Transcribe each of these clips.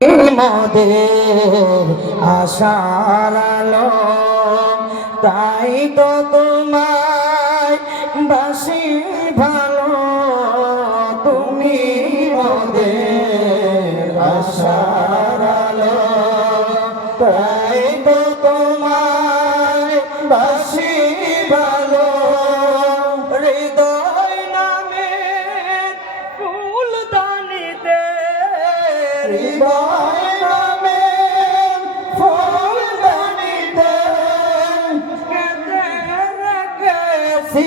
মোদের আশার তাই তো তোমায় বাসি ভালো। তুমি মোদের আশার তাই তো তোমায় বাসি ভালো। হৃদয় নামে ফুল দানিতে কেঁদে রেখেছি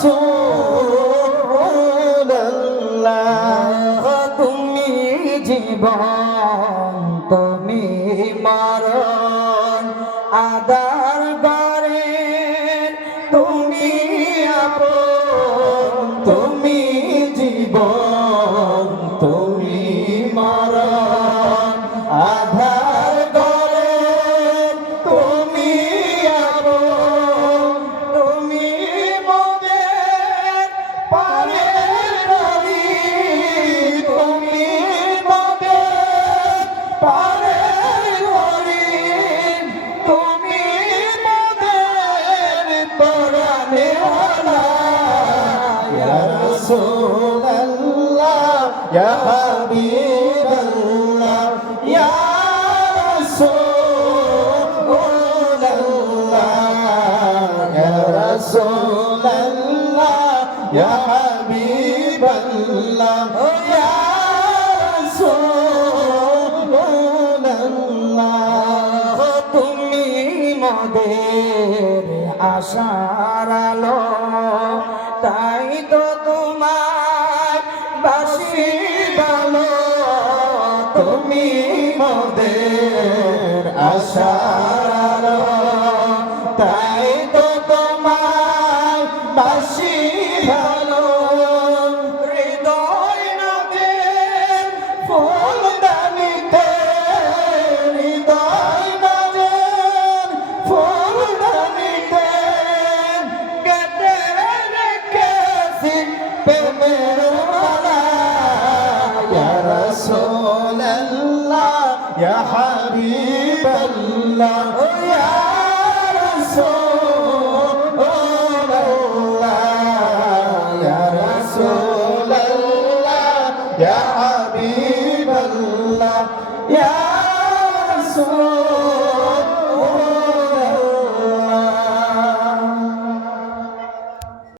রাসূলাল্লাহ তুমি জীবন তুমি মরণ আদার বারে তুমি আপন রাসূলাল্লাহ হাবিবাল্লাহ রাসূলাল্লাহ রাসূলাল্লাহ হাবিবাল্লাহ রাসূলাল্লাহ তুমি মোদের আশার আলো তাই তো তুমি মোদের আশার আলো। রাসূলাল্লাহ ইয়া রাসূলাল্লাহ ইয়া হাবিবাল্লাহ ইয়া রাসূল